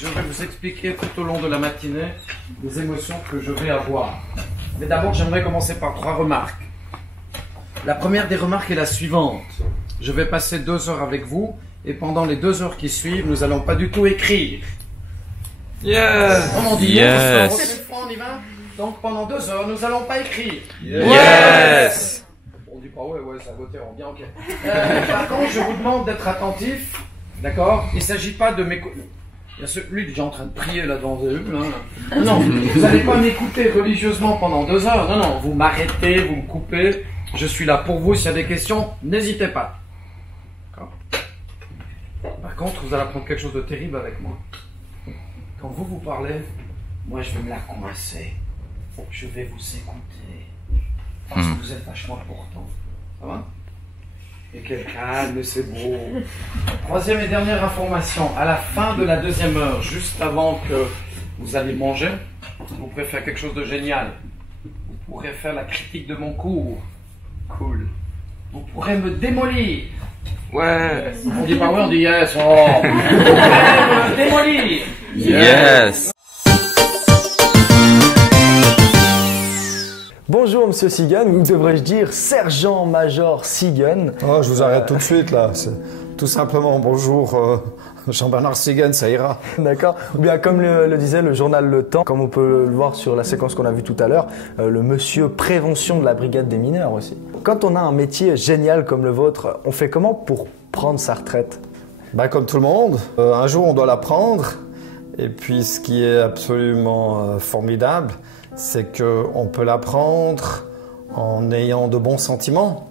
je vais vous expliquer tout au long de la matinée les émotions que je vais avoir. Mais d'abord, j'aimerais commencer par 3 remarques. La première des remarques est la suivante. Je vais passer 2 heures avec vous et pendant les 2 heures qui suivent, nous n'allons pas du tout écrire. Yes! Comment on dit? Yes! On y va? Donc pendant 2 heures, nous n'allons pas écrire. Yes! On dit pas ouais, ça va faire bien, ok. Par contre, je vous demande d'être attentif, d'accord? Il ne s'agit pas de m'écouter. Il y a celui qui est en train de prier là devant eux. Non, vous n'allez pas m'écouter religieusement pendant 2 heures. Non, vous m'arrêtez, vous me coupez. Je suis là pour vous. S'il y a des questions, n'hésitez pas. D'accord? Par contre, vous allez apprendre quelque chose de terrible avec moi. Quand vous parlez, moi je vais me la coincer. Je vais vous écouter. Parce que vous êtes vachement important. Ça va? Et quel calme, c'est beau. 3e et dernière information. À la fin de la 2e heure, juste avant que vous alliez manger, vous pourrez faire quelque chose de génial. Vous pourrez faire la critique de mon cours. Cool. Vous pourrez me démolir. Ouais. On dit pas ouais, on dit yes. Oh. Vous pourrez me démolir. Yes! Bonjour Monsieur Seagun, ou devrais-je dire Sergent-Major Seagun. Oh, je vous arrête tout de suite là. Tout simplement, bonjour Jean-Bernard Seagun, ça ira. D'accord. Ou bien comme le disait le journal Le Temps, comme on peut le voir sur la séquence qu'on a vue tout à l'heure, le monsieur prévention de la brigade des mineurs aussi. Quand on a un métier génial comme le vôtre, on fait comment pour prendre sa retraite? Comme tout le monde, un jour on doit la prendre. Et puis ce qui est absolument formidable, c'est qu'on peut la prendre en ayant de bons sentiments.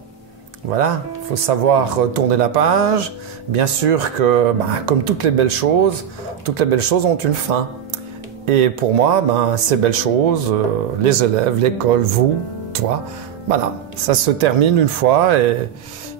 Voilà, il faut savoir tourner la page. Bien sûr que, comme toutes les belles choses ont une fin. Et pour moi, ces belles choses, les élèves, l'école, vous, toi, voilà, ça se termine une fois et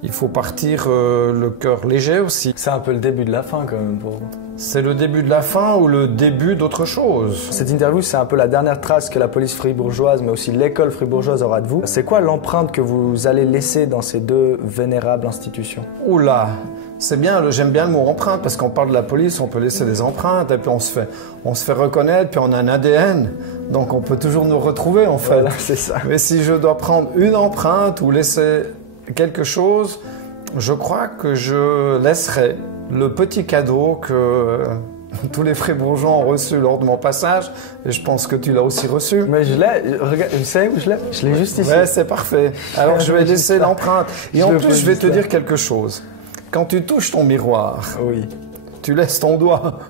il faut partir le cœur léger aussi. C'est un peu le début de la fin quand même pour vous. C'est le début de la fin ou le début d'autre chose. Cette interview, c'est un peu la dernière trace que la police fribourgeoise, mais aussi l'école fribourgeoise aura de vous. C'est quoi l'empreinte que vous allez laisser dans ces 2 vénérables institutions? Oula, c'est bien, j'aime bien le mot empreinte, parce qu'on parle de la police, on peut laisser des empreintes, et puis on se fait reconnaître, puis on a un ADN, donc on peut toujours nous retrouver en fait. Voilà, c'est ça. Mais si je dois prendre une empreinte ou laisser quelque chose, je crois que je laisserai le petit cadeau que tous les Fribourgeois ont reçu lors de mon passage, et je pense que tu l'as aussi reçu. Mais je l'ai, regarde, vous savez où je l'ai? Je l'ai juste ici. Ouais, c'est parfait. Alors je vais laisser l'empreinte. Et en plus, je vais te dire quelque chose. Quand tu touches ton miroir, oui, tu laisses ton doigt.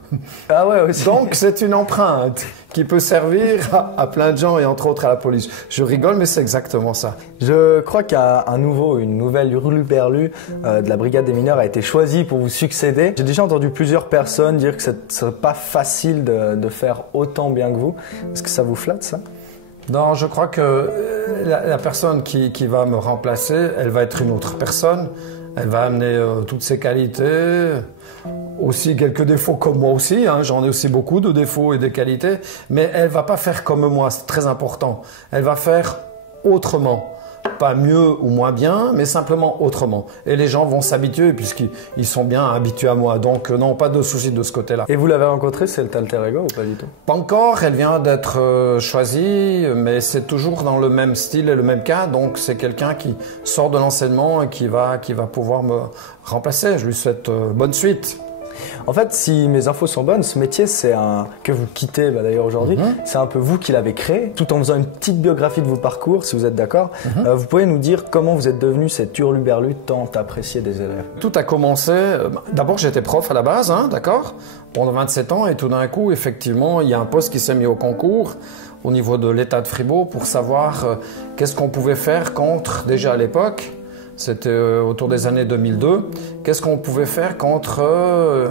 Ah ouais, aussi. Donc c'est une empreinte qui peut servir à plein de gens et entre autres à la police. Je rigole, mais c'est exactement ça. Je crois une nouvelle hurluberlu de la brigade des mineurs a été choisie pour vous succéder. J'ai déjà entendu plusieurs personnes dire que ce ne serait pas facile de faire autant bien que vous. Est-ce que ça vous flatte, ça? Non, je crois que la personne qui va me remplacer, elle va être une autre personne. Elle va amener toutes ses qualités, aussi quelques défauts comme moi aussi, j'en ai aussi beaucoup de défauts et de qualités, mais elle va pas faire comme moi, c'est très important. Elle va faire autrement, pas mieux ou moins bien, mais simplement autrement. Et les gens vont s'habituer puisqu'ils sont bien habitués à moi, donc non, pas de souci de ce côté-là. Et vous l'avez rencontrée, c'est le alter ego ou pas du tout? Pas encore, elle vient d'être choisie, mais c'est toujours dans le même style et le même cas, donc c'est quelqu'un qui sort de l'enseignement et qui va pouvoir me remplacer. Je lui souhaite bonne suite. En fait, si mes infos sont bonnes, ce métier, que vous quittez d'ailleurs aujourd'hui, c'est un peu vous qui l'avez créé. Tout en faisant une petite biographie de vos parcours, si vous êtes d'accord, vous pouvez nous dire comment vous êtes devenu cet hurluberlu tant apprécié des élèves? Tout a commencé, d'abord j'étais prof à la base, d'accord, pendant 27 ans, et tout d'un coup, effectivement, il y a un poste qui s'est mis au concours au niveau de l'État de Fribourg pour savoir qu'est-ce qu'on pouvait faire contre, déjà à l'époque, c'était autour des années 2002. Qu'est-ce qu'on pouvait faire contre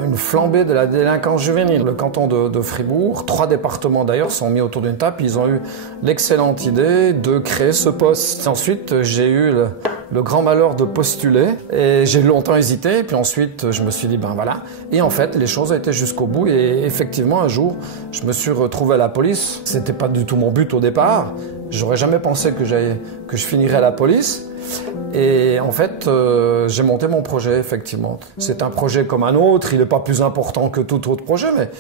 une flambée de la délinquance juvénile? Le canton de Fribourg, 3 départements d'ailleurs, sont mis autour d'une table. Ils ont eu l'excellente idée de créer ce poste. Ensuite, j'ai eu le grand malheur de postuler et j'ai longtemps hésité. Puis ensuite, je me suis dit, voilà. Et en fait, les choses ont été jusqu'au bout. Et effectivement, un jour, je me suis retrouvé à la police. C'était pas du tout mon but au départ. J'aurais jamais pensé que je finirais à la police. Et en fait, j'ai monté mon projet, effectivement. C'est un projet comme un autre, il n'est pas plus important que tout autre projet, mais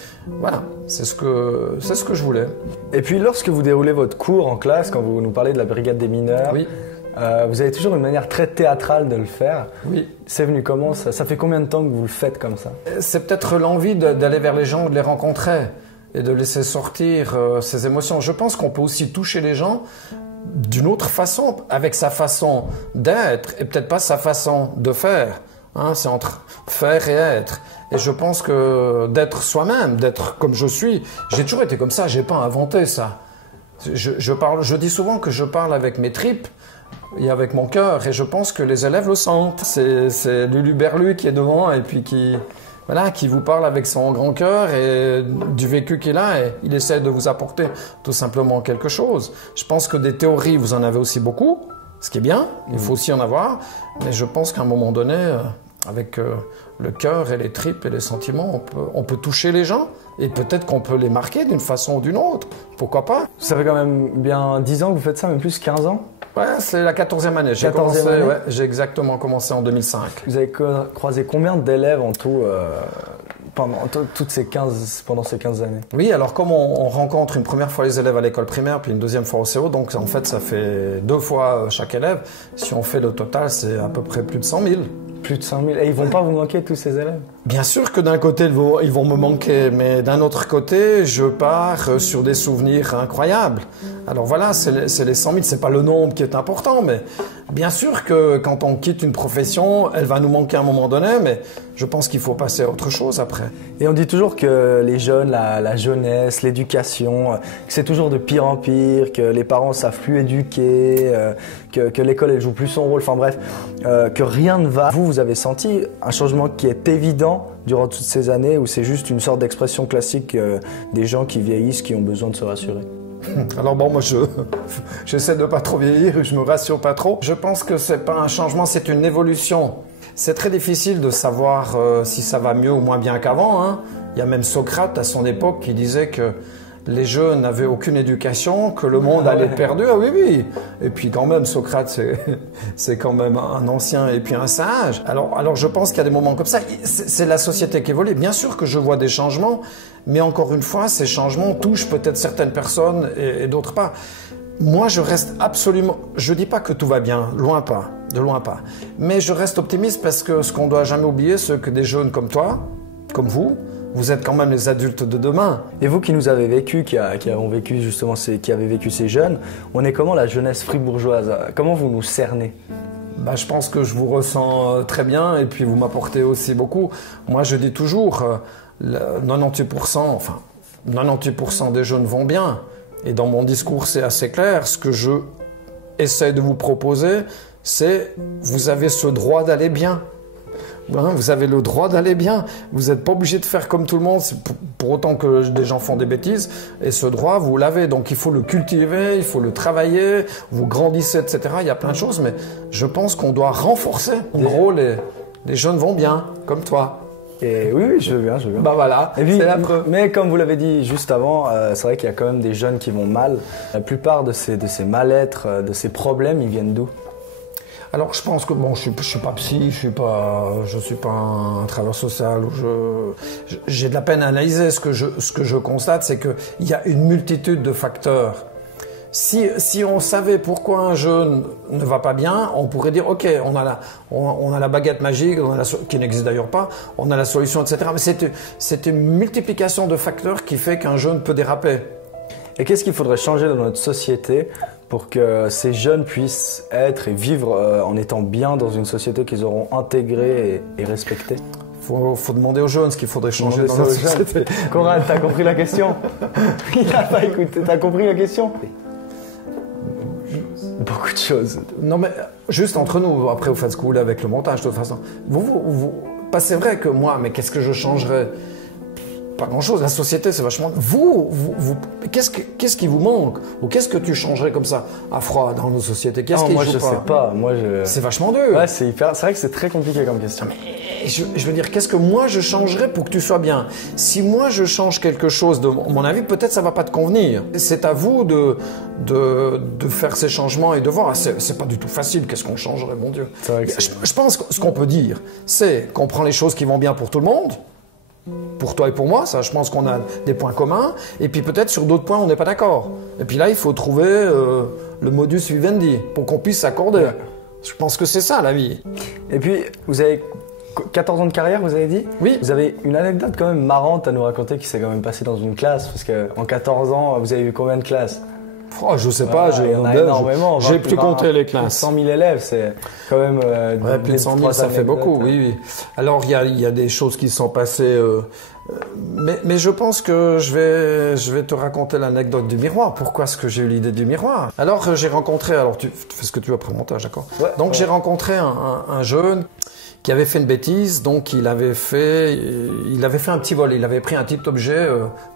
voilà, c'est ce que je voulais. Et puis lorsque vous déroulez votre cours en classe, quand vous nous parlez de la brigade des mineurs, Oui. Vous avez toujours une manière très théâtrale de le faire. Oui. C'est venu comment ça? Ça fait combien de temps que vous le faites comme ça? C'est peut-être l'envie d'aller vers les gens, de les rencontrer et de laisser sortir ces émotions. Je pense qu'on peut aussi toucher les gens d'une autre façon, avec sa façon d'être et peut-être pas sa façon de faire. Hein, c'est entre faire et être. Et je pense que d'être soi-même, d'être comme je suis, j'ai toujours été comme ça, j'ai pas inventé ça. Je dis souvent que je parle avec mes tripes et avec mon cœur, et je pense que les élèves le sentent. C'est Lulu Berlu qui est devant et puis qui vous parle avec son grand cœur et du vécu qu'il a, et il essaie de vous apporter tout simplement quelque chose. Je pense que des théories, vous en avez aussi beaucoup, ce qui est bien, il faut aussi en avoir, mais je pense qu'à un moment donné, avec le cœur et les tripes et les sentiments, on peut toucher les gens, et peut-être qu'on peut les marquer d'une façon ou d'une autre, pourquoi pas? Ça fait quand même bien 10 ans que vous faites ça, même plus 15 ans? Ouais, c'est la 14e année. J'ai exactement commencé en 2005. Vous avez croisé combien d'élèves en tout pendant ces 15 années? Oui, alors comme on rencontre une première fois les élèves à l'école primaire, puis une deuxième fois au CO, donc en fait ça fait 2 fois chaque élève. Si on fait le total, c'est à peu près plus de 100 000. Plus de 100 000. Et ils vont pas vous manquer, tous ces élèves? Bien sûr que d'un côté, ils vont me manquer, mais d'un autre côté, je pars sur des souvenirs incroyables. Alors voilà, c'est les 100 000, c'est pas le nombre qui est important, mais bien sûr que quand on quitte une profession, elle va nous manquer à un moment donné, mais je pense qu'il faut passer à autre chose après. Et on dit toujours que les jeunes, la jeunesse, l'éducation, que c'est toujours de pire en pire, que les parents savent plus éduquer, que l'école elle joue plus son rôle, enfin bref, que rien ne va. Vous avez senti un changement qui est évident durant toutes ces années, ou c'est juste une sorte d'expression classique des gens qui vieillissent, qui ont besoin de se rassurer? Alors bon, moi j'essaie de pas trop vieillir, je me rassure pas trop. Je pense que c'est pas un changement, c'est une évolution. C'est très difficile de savoir si ça va mieux ou moins bien qu'avant, hein. Il y a même Socrate à son époque qui disait que les jeunes n'avaient aucune éducation, que le monde allait perdu. Ah oui, oui. Et puis quand même, Socrate, c'est quand même un ancien et puis un sage. Alors je pense qu'il y a des moments comme ça. C'est la société qui évolue. Bien sûr que je vois des changements, mais encore une fois, ces changements touchent peut-être certaines personnes et d'autres pas. Moi, je reste absolument... Je dis pas que tout va bien, loin pas, de loin pas. Mais je reste optimiste parce que ce qu'on doit jamais oublier, c'est que des jeunes comme toi, comme vous êtes quand même les adultes de demain. Et vous qui nous avez vécu, qui avez vécu ces jeunes, on est comment la jeunesse fribourgeoise? Comment vous nous cernez? Bah, je pense que je vous ressens très bien et puis vous m'apportez aussi beaucoup. Moi, je dis toujours, 98% des jeunes vont bien. Et dans mon discours, c'est assez clair. Ce que je essaie de vous proposer, c'est vous avez ce droit d'aller bien. Vous avez le droit d'aller bien. Vous n'êtes pas obligé de faire comme tout le monde, pour autant que des gens font des bêtises. Et ce droit, vous l'avez. Donc il faut le cultiver, il faut le travailler, vous grandissez, etc. Il y a plein de choses, mais je pense qu'on doit renforcer. En gros, les jeunes vont bien, comme toi. Et oui, je veux bien. Bah voilà, et puis, c'est la preuve. Mais comme vous l'avez dit juste avant, c'est vrai qu'il y a quand même des jeunes qui vont mal. La plupart de ces mal-être, de ces problèmes, ils viennent d'où? Alors je pense que bon, je suis pas psy, je suis pas un travailleur social. J'ai de la peine à analyser. Ce que je constate, c'est que il y a une multitude de facteurs. Si on savait pourquoi un jeune ne va pas bien, on pourrait dire ok, on a la baguette magique, qui n'existe d'ailleurs pas, on a la solution, etc. Mais c'est une multiplication de facteurs qui fait qu'un jeune peut déraper. Et qu'est-ce qu'il faudrait changer dans notre société pour que ces jeunes puissent être et vivre en étant bien dans une société qu'ils auront intégrée et respectée? Faut demander aux jeunes ce qu'il faudrait changer dans notre société. Conrad, t'as compris la question? Il n'a pas écouté. T'as compris la question? Beaucoup de choses. Non mais juste entre nous, après vous faites ce que vous voulez avec le montage de toute façon. C'est vrai que moi, mais qu'est-ce que je changerais? pas grand-chose. La société, c'est vachement... qu'est-ce qui vous manque? Ou qu'est-ce que tu changerais comme ça à froid dans nos sociétés? Qu'est-ce qui moi joue je sais pas. C'est vachement dur. Ouais, c'est vrai que c'est très compliqué comme question. Mais je veux dire, qu'est-ce que moi je changerais pour que tu sois bien? Si moi je change quelque chose, de mon avis, peut-être ça va pas te convenir. C'est à vous de faire ces changements et de voir. C'est pas du tout facile. Qu'est-ce qu'on changerait, mon Dieu? Je pense que ce qu'on peut dire, c'est qu'on prend les choses qui vont bien pour tout le monde. Pour toi et pour moi, ça, je pense qu'on a des points communs. Et puis peut-être sur d'autres points, on n'est pas d'accord. Et puis là, il faut trouver le modus vivendi pour qu'on puisse s'accorder. Je pense que c'est ça, la vie. Et puis, vous avez 14 ans de carrière, vous avez dit? Oui. Vous avez une anecdote quand même marrante à nous raconter qui s'est quand même passée dans une classe. Parce qu'en 14 ans, vous avez eu combien de classes? Oh, je sais pas, il y en a énormément. J'ai plus compté les classes. 100 000 élèves, c'est quand même... plus de 100 000, ça fait beaucoup, oui. Alors, il y a des choses qui sont passées... mais je pense que je vais te raconter l'anecdote du miroir. Pourquoi est-ce que j'ai eu l'idée du miroir? Alors, j'ai rencontré... Alors, tu fais ce que tu veux après le montage, d'accord? Ouais, donc, j'ai rencontré un jeune qui avait fait une bêtise. Donc, il avait fait un petit vol. Il avait pris un petit objet,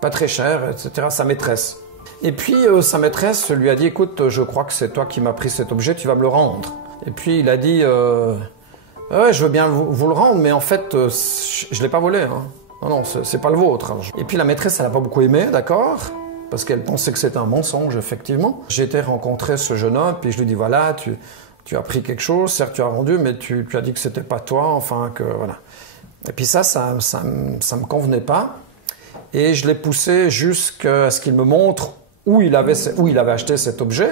pas très cher, etc., sa maîtresse. Et puis, sa maîtresse lui a dit, écoute, je crois que c'est toi qui m'as pris cet objet, tu vas me le rendre. Et puis, il a dit, ouais, je veux bien vous le rendre, mais en fait, je ne l'ai pas volé. Hein. Non, c'est pas le vôtre. Et puis, la maîtresse, elle n'a pas beaucoup aimé, d'accord? Parce qu'elle pensait que c'était un mensonge, effectivement. J'ai été rencontrer ce jeune homme, puis je lui dis, voilà, tu as pris quelque chose, certes, tu as rendu, mais tu as dit que c'était pas toi, enfin, que voilà. Et puis ça me convenait pas. Et je l'ai poussé jusqu'à ce qu'il me montre où il avait acheté cet objet.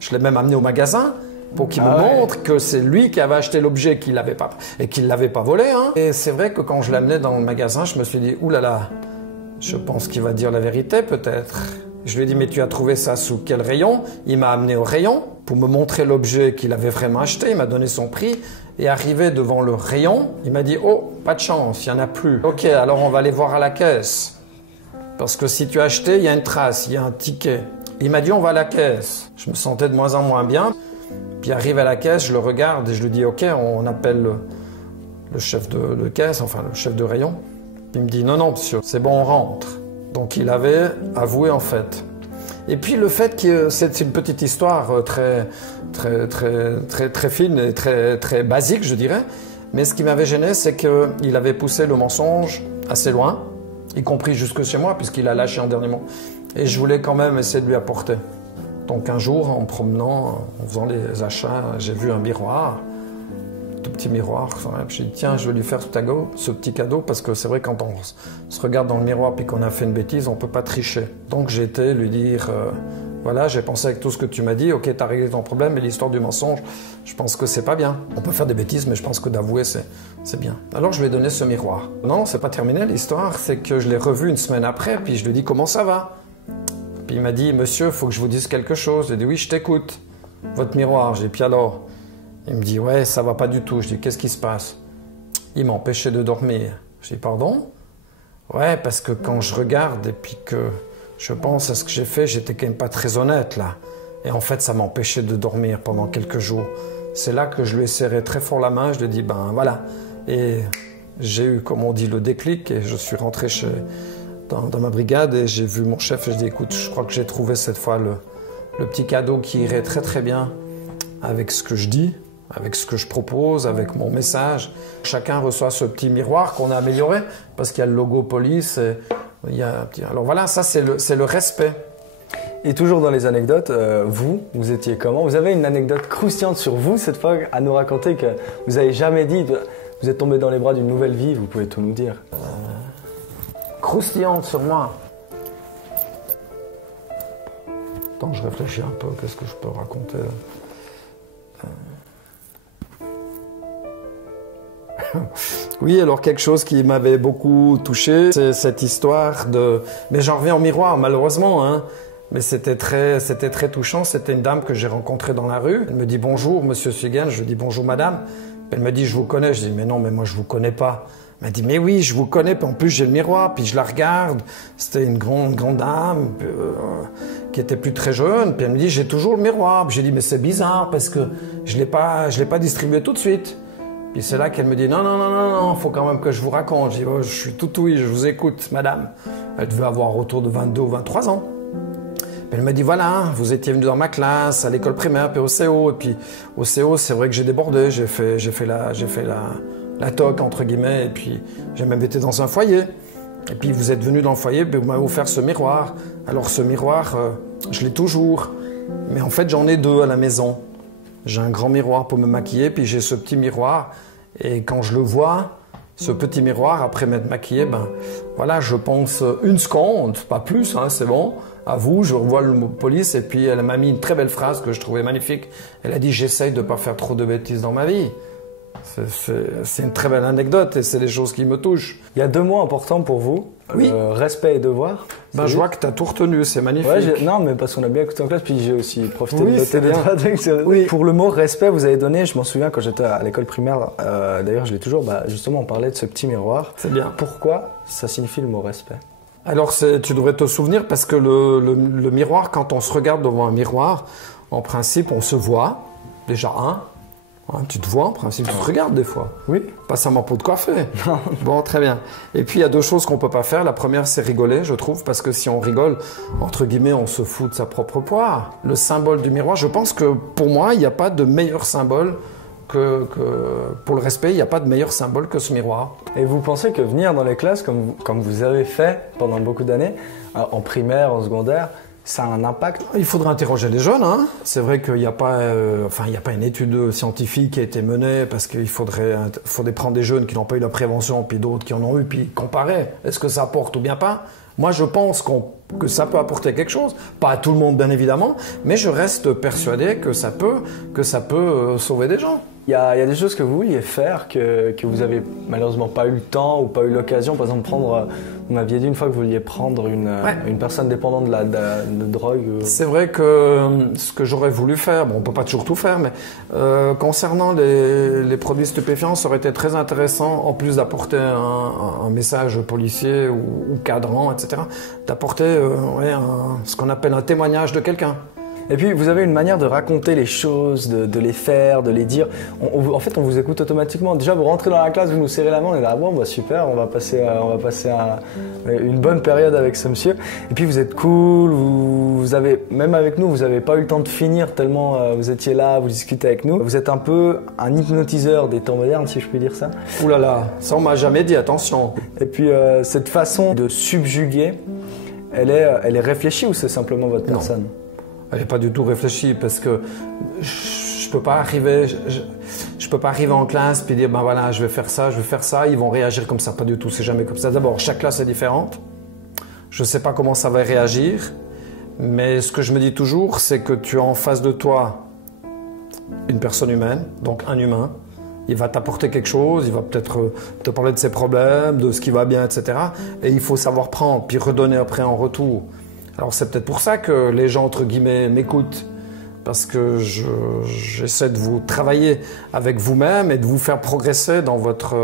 Je l'ai même amené au magasin pour qu'il me montre que c'est lui qui avait acheté l'objet qu'il l'avait pas et qu'il l'avait pas volé. Hein. Et c'est vrai que quand je l'amenais dans le magasin, je me suis dit, oulala, je pense qu'il va dire la vérité peut-être. Je lui ai dit, mais tu as trouvé ça sous quel rayon? Il m'a amené au rayon pour me montrer l'objet qu'il avait vraiment acheté. Il m'a donné son prix. Et arrivé devant le rayon, il m'a dit, oh, pas de chance, il n'y en a plus. Ok, alors on va aller voir à la caisse. Parce que si tu as acheté, il y a une trace, il y a un ticket. Il m'a dit, on va à la caisse. Je me sentais de moins en moins bien. Puis arrive à la caisse, je le regarde et je lui dis, ok, on appelle le chef de caisse, enfin le chef de rayon. Il me dit, non, non, monsieur, c'est bon, on rentre. Donc il avait avoué en fait. Et puis le fait que c'est une petite histoire très fine et très basique, je dirais. Mais ce qui m'avait gêné, c'est qu'il avait poussé le mensonge assez loin, y compris jusque chez moi, puisqu'il a lâché en dernier mot. Et je voulais quand même essayer de lui apporter. Donc un jour, en promenant, en faisant les achats, j'ai vu un miroir, tout petit miroir. J'ai dit, tiens, je vais lui faire ce petit cadeau, parce que c'est vrai, quand on se regarde dans le miroir puis qu'on a fait une bêtise, on ne peut pas tricher. Donc j'ai été lui dire, voilà, j'ai pensé avec tout ce que tu m'as dit, ok, tu as réglé ton problème, mais l'histoire du mensonge, je pense que c'est pas bien. On peut faire des bêtises, mais je pense que d'avouer, c'est bien. Alors je lui ai donné ce miroir. Non, c'est pas terminé l'histoire, c'est que je l'ai revu une semaine après, puis je lui ai dit, comment ça va? Puis il m'a dit, monsieur, il faut que je vous dise quelque chose. J'ai dit, oui, je t'écoute. Votre miroir. J'ai dit, puis alors? Il me dit, ouais, ça va pas du tout. Je dis, qu'est-ce qui se passe? Il m'a empêché de dormir. Je dis, pardon? Ouais, parce que quand je regarde et puis que je pense à ce que j'ai fait, j'étais quand même pas très honnête là. Et en fait, ça m'a empêché de dormir pendant quelques jours. C'est là que je lui ai serré très fort la main. Je lui ai dit, ben voilà. Et j'ai eu, comme on dit, le déclic et je suis rentré dans ma brigade et j'ai vu mon chef et je dis, écoute, je crois que j'ai trouvé cette fois le petit cadeau qui irait très très bien avec ce que je dis, avec ce que je propose, avec mon message. Chacun reçoit ce petit miroir qu'on a amélioré parce qu'il y a le logo police. Et il y a un petit... Alors voilà, ça c'est le respect. Et toujours dans les anecdotes, vous étiez comment? Vous avez une anecdote croustillante sur vous cette fois à nous raconter que vous n'avez jamais dit. Vous êtes tombé dans les bras d'une nouvelle vie, vous pouvez tout nous dire. Croustillante sur moi. Attends, je réfléchis un peu, qu'est-ce que je peux raconter Oui, alors quelque chose qui m'avait beaucoup touché, c'est cette histoire de... Mais j'en reviens au miroir, malheureusement, hein. Mais c'était très touchant. C'était une dame que j'ai rencontrée dans la rue. Elle me dit « Bonjour, monsieur Sugen ». Je lui dis « Bonjour, madame ». Elle me dit « Je vous connais ». Je dis « Mais non, mais moi, je vous connais pas ». Elle m'a dit « Mais oui, je vous connais, puis en plus j'ai le miroir ». Puis je la regarde, c'était une grande dame qui était plus très jeune. Puis elle me dit « J'ai toujours le miroir ». Puis j'ai dit « Mais c'est bizarre parce que je l'ai pas distribué tout de suite ». Puis c'est là qu'elle me dit non, non, non, non, non, faut quand même que je vous raconte. Je dis, oh, je suis tout oui, je vous écoute, madame. Elle devait avoir autour de 22 ou 23 ans. Puis elle me dit, voilà, vous étiez venu dans ma classe, à l'école primaire, puis au CO. Et puis au CO, c'est vrai que j'ai débordé, j'ai fait la toque, entre guillemets, et puis j'ai même été dans un foyer. Et puis vous êtes venu dans le foyer, puis vous m'avez offert ce miroir. Alors ce miroir, je l'ai toujours. Mais en fait, j'en ai deux à la maison. J'ai un grand miroir pour me maquiller, puis j'ai ce petit miroir. Et quand je le vois, ce petit miroir, après m'être maquillé, ben voilà, je pense une seconde, pas plus, hein, c'est bon. À vous, je revois le mot police, et puis elle m'a mis une très belle phrase que je trouvais magnifique. Elle a dit, j'essaye de ne pas faire trop de bêtises dans ma vie. C'est une très belle anecdote et c'est des choses qui me touchent. Il y a 2 mots importants pour vous. Oui. Respect et devoir. Ben, je vois que tu as tout retenu, c'est magnifique. Ouais, non, mais parce qu'on a bien écouté en classe, puis j'ai aussi profité Oui, de c'est noter bien. des trucs. Oui. Pour le mot respect, vous avez donné, je m'en souviens quand j'étais à l'école primaire, d'ailleurs je l'ai toujours, justement on parlait de ce petit miroir. C'est bien. Pourquoi ça signifie le mot respect? Alors tu devrais te souvenir parce que le miroir, quand on se regarde devant un miroir, en principe on se voit, déjà tu te vois en principe, tu te regardes des fois. Oui. Pas seulement pour te coiffer. Bon, très bien. Et puis il y a 2 choses qu'on peut pas faire. La première, c'est rigoler, je trouve, parce que si on rigole, entre guillemets, on se fout de sa propre poire. Le symbole du miroir, je pense que pour moi, il n'y a pas de meilleur symbole que pour le respect, il n'y a pas de meilleur symbole que ce miroir. Et vous pensez que venir dans les classes, comme vous avez fait pendant beaucoup d'années, en primaire, en secondaire, ça a un impact? Il faudra interroger les jeunes. Hein. C'est vrai qu'il n'y a pas, il n'y a pas une étude scientifique qui a été menée parce qu'il faudrait prendre des jeunes qui n'ont pas eu la prévention, puis d'autres qui en ont eu, puis comparer. Est-ce que ça apporte ou bien pas? Moi, je pense que ça peut apporter quelque chose. Pas à tout le monde, bien évidemment, mais je reste persuadé que ça peut sauver des gens. Il y a des choses que vous vouliez faire que vous avez malheureusement pas eu le temps ou pas eu l'occasion. Par exemple, vous m'aviez dit une fois que vous vouliez prendre une personne dépendante de drogue. C'est vrai que ce que j'aurais voulu faire, bon, on peut pas toujours tout faire, mais concernant les produits stupéfiants, ça aurait été très intéressant, en plus d'apporter un message policier ou cadrant, etc., d'apporter ce qu'on appelle un témoignage de quelqu'un. Et puis vous avez une manière de raconter les choses, de les faire, de les dire. En fait, on vous écoute automatiquement. Déjà, vous rentrez dans la classe, vous nous serrez la main, on est là, bon, super, on va passer une bonne période avec ce monsieur. Et puis vous êtes cool, vous avez, même avec nous, vous n'avez pas eu le temps de finir tellement vous étiez là, vous discutez avec nous. Vous êtes un peu un hypnotiseur des temps modernes, si je puis dire ça. Ouh là là, ça on m'a jamais dit, attention. Et puis cette façon de subjuguer, elle est réfléchie ou c'est simplement votre personne? Elle n'est pas du tout réfléchie parce que je peux pas arriver en classe puis dire ben voilà, je vais faire ça, ils vont réagir comme ça. Pas du tout, c'est jamais comme ça. D'abord, chaque classe est différente. Je sais pas comment ça va réagir, mais ce que je me dis toujours, c'est que tu as en face de toi une personne humaine, donc un humain. Il va t'apporter quelque chose, il va peut-être te parler de ses problèmes, de ce qui va bien, etc. Et il faut savoir prendre puis redonner après en retour. Alors c'est peut-être pour ça que les gens, entre guillemets, m'écoutent, parce que j'essaie de vous travailler avec vous-même et de vous faire progresser dans votre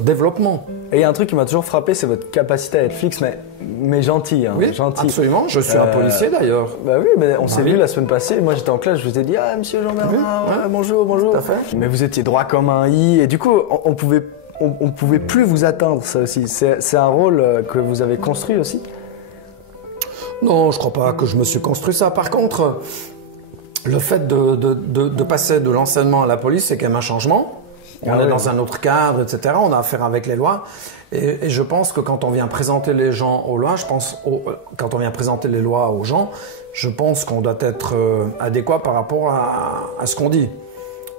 développement. Et il y a un truc qui m'a toujours frappé, c'est votre capacité à être fixe, mais gentil. Hein, oui, gentil. Absolument, je suis un policier d'ailleurs. Bah oui, mais on s'est vu la semaine passée, moi j'étais en classe, je vous ai dit « Ah, monsieur Jean-Bernard, bonjour. » Tout à fait. Mais vous étiez droit comme un i, et du coup, on pouvait plus vous atteindre, ça aussi. C'est un rôle que vous avez construit aussi? Non, je crois pas que je me suis construit ça. Par contre, le fait de passer de l'enseignement à la police, c'est quand même un changement. On est dans un autre cadre, etc. On a affaire avec les lois. Et je pense que quand on vient présenter les gens aux lois, quand on vient présenter les lois aux gens, je pense qu'on doit être adéquat par rapport à ce qu'on dit.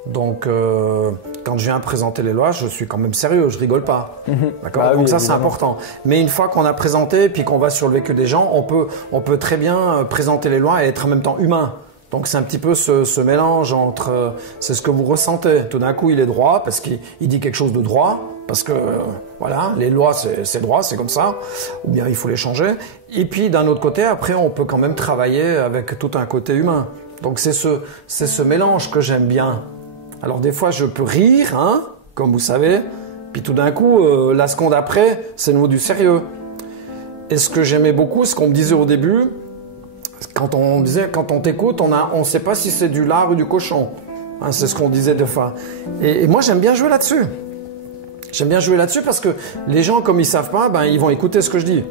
Donc, quand je viens présenter les lois, je suis quand même sérieux, je rigole pas. D'accord. Donc ça, c'est important. Mais une fois qu'on a présenté, puis qu'on va sur le vécu des gens, on peut très bien présenter les lois et être en même temps humain. Donc c'est un petit peu ce mélange entre, c'est ce que vous ressentez. Tout d'un coup, il est droit parce qu'il dit quelque chose de droit, parce que voilà, les lois c'est droit, c'est comme ça, ou bien il faut les changer. Et puis d'un autre côté, après, on peut quand même travailler avec tout un côté humain. Donc c'est ce mélange que j'aime bien. Alors des fois, je peux rire, hein, comme vous savez, puis tout d'un coup, la seconde après, c'est nouveau du sérieux. Et ce que j'aimais beaucoup, ce qu'on me disait au début, quand on t'écoute, on ne sait pas si c'est du lard ou du cochon. Hein, c'est ce qu'on disait de fois. Et moi, j'aime bien jouer là-dessus. J'aime bien jouer là-dessus parce que les gens, comme ils savent pas, ben, ils vont écouter ce que je dis.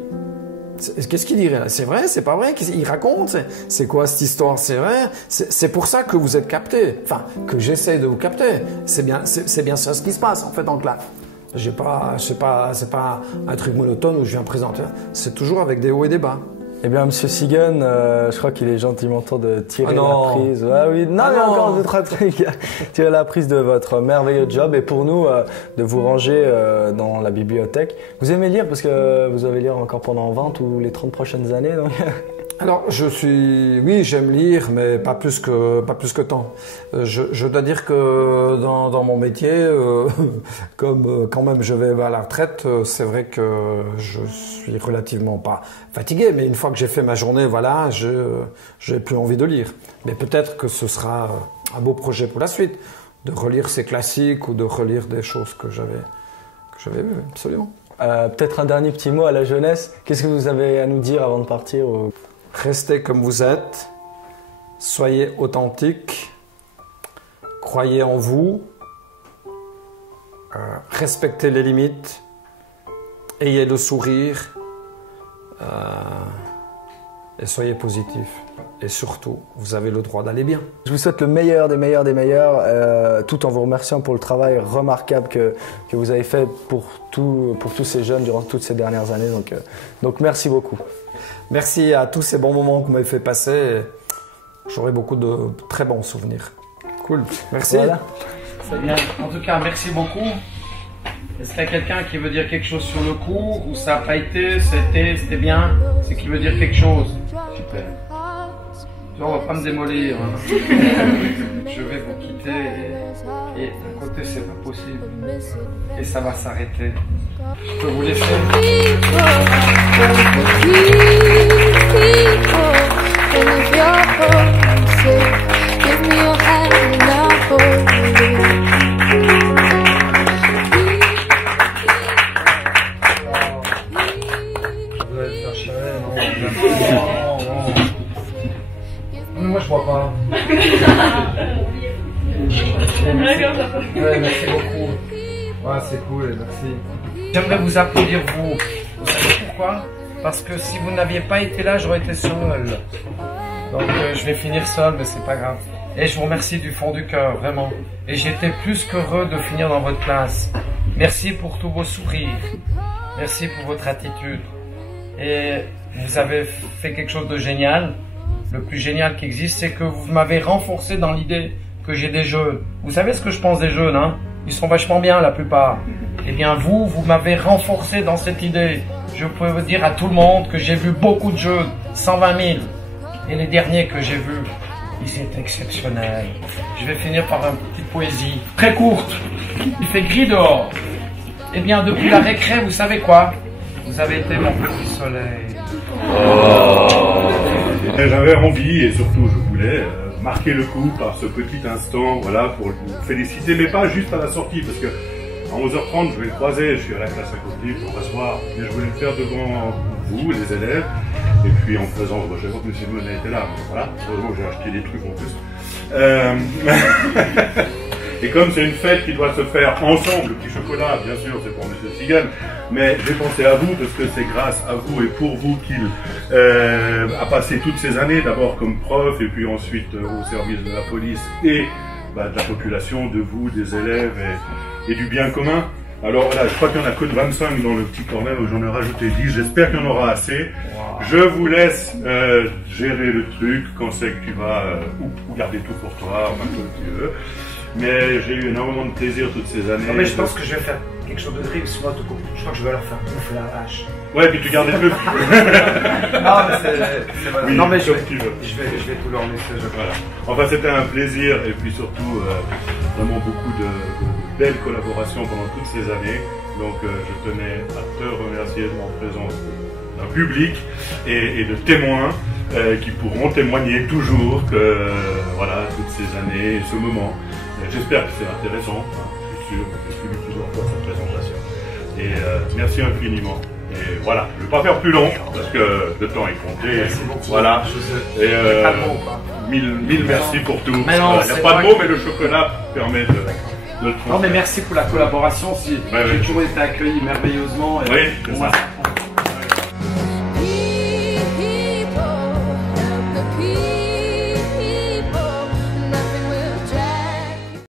Qu'est-ce qu'il dirait là? C'est vrai? C'est pas vrai? Il raconte? C'est quoi cette histoire? C'est vrai? C'est pour ça que vous êtes capté. Enfin, que j'essaie de vous capter. C'est bien ça ce qui se passe en fait en classe. C'est pas un truc monotone où je viens présenter. C'est toujours avec des hauts et des bas. Eh bien, Monsieur Sigan, je crois qu'il est gentiment temps de tirer la prise. Ah oui, non, mais non. encore deux, trois trucs. Tirer la prise de votre merveilleux job et pour nous, de vous ranger dans la bibliothèque. Vous aimez lire parce que vous allez lire encore pendant 20 ou les 30 prochaines années, donc. Alors, oui, j'aime lire, mais pas plus que tant. Je dois dire que dans mon métier, comme quand même je vais à la retraite, c'est vrai que je suis relativement pas fatigué, mais une fois que j'ai fait ma journée, voilà, j'ai plus envie de lire. Mais peut-être que ce sera un beau projet pour la suite, de relire ces classiques ou de relire des choses que j'avais vues, absolument. Peut-être un dernier petit mot à la jeunesse. Qu'est-ce que vous avez à nous dire avant de partir Restez comme vous êtes, soyez authentique, croyez en vous, respectez les limites, ayez le sourire et soyez positif. Et surtout, vous avez le droit d'aller bien. Je vous souhaite le meilleur des meilleurs des meilleurs, tout en vous remerciant pour le travail remarquable que vous avez fait pour tous ces jeunes durant toutes ces dernières années. Donc merci beaucoup. Merci à tous ces bons moments que vous m'avez fait passer. J'aurai beaucoup de très bons souvenirs. Cool. Merci. Voilà. C'est bien. En tout cas, merci beaucoup. Est-ce qu'il y a quelqu'un qui veut dire quelque chose sur le cours ou ça n'a pas été, c'était bien? C'est qui veut dire quelque chose? Super. On va pas me démolir. Hein. Je vais vous quitter et d'un côté c'est pas possible et ça va s'arrêter. Je peux vous laisser. Moi je vois pas. Ouais, merci beaucoup. Ouais, c'est cool, merci. J'aimerais vous applaudir vous. Vous savez pourquoi? Parce que si vous n'aviez pas été là, j'aurais été seul. Donc je vais finir seul, mais c'est pas grave. Et je vous remercie du fond du cœur, vraiment. Et j'étais plus qu'heureux de finir dans votre classe. Merci pour tous vos sourires. Merci pour votre attitude. Et vous avez fait quelque chose de génial. Le plus génial qui existe, c'est que vous m'avez renforcé dans l'idée que j'ai des jeunes. Vous savez ce que je pense des jeunes, hein? Ils sont vachement bien, la plupart. Eh bien, vous m'avez renforcé dans cette idée. Je peux vous dire à tout le monde que j'ai vu beaucoup de jeunes, 120 000. Et les derniers que j'ai vus, ils étaient exceptionnels. Je vais finir par une petite poésie, très courte. Il fait gris dehors. Eh bien, depuis la récré, vous savez quoi? Vous avez été mon petit soleil. J'avais envie et surtout je voulais marquer le coup par ce petit instant, voilà, pour vous féliciter, mais pas juste à la sortie, parce que à 11h30 je vais le croiser, je suis à la classe à côté, on va se voir, mais je voulais le faire devant vous, les élèves, et puis en présence, je sais pas que M. Monet était là, mais voilà, heureusement que j'ai acheté des trucs en plus. Et comme c'est une fête qui doit se faire ensemble, le petit chocolat, bien sûr, c'est pour M. Sigan, mais j'ai pensé à vous parce que c'est grâce à vous et pour vous qu'il a passé toutes ces années, d'abord comme prof et puis ensuite au service de la police et de la population, de vous, des élèves et du bien commun. Alors voilà, je crois qu'il n'y en a que de 25 dans le petit corner, j'en ai rajouté 10, j'espère qu'il y en aura assez. Wow. Je vous laisse gérer le truc quand c'est que tu vas ou garder tout pour toi, enfin comme tu veux. Mais j'ai eu énormément de plaisir toutes ces années. Non mais je pense que je vais faire quelque chose de drôle, sinon je crois que je vais leur faire bouffer la hache. Ouais, puis tu gardes les trucs. Non mais c'est voilà. Oui, non mais je vais tout leur laisser. Voilà. Enfin c'était un plaisir et puis surtout vraiment beaucoup de belles collaborations pendant toutes ces années. Donc je tenais à te remercier en présence d'un public et de témoins qui pourront témoigner toujours que voilà toutes ces années et ce moment. J'espère que c'est intéressant, hein, je suis sûr que je suis toujours pour cette présentation. Et merci infiniment. Et voilà, je ne vais pas faire plus long parce que le temps est compté. Merci beaucoup. Voilà. Et Pas de mots, quoi. mille merci pour tout. Mais non, Il n'y a c'est pas de vrai mots, que- mais le chocolat permet de le transmettre. Non mais merci pour la collaboration. Si, Ouais, j'ai ouais. toujours été accueilli merveilleusement. Et Oui, c'est moi, ça.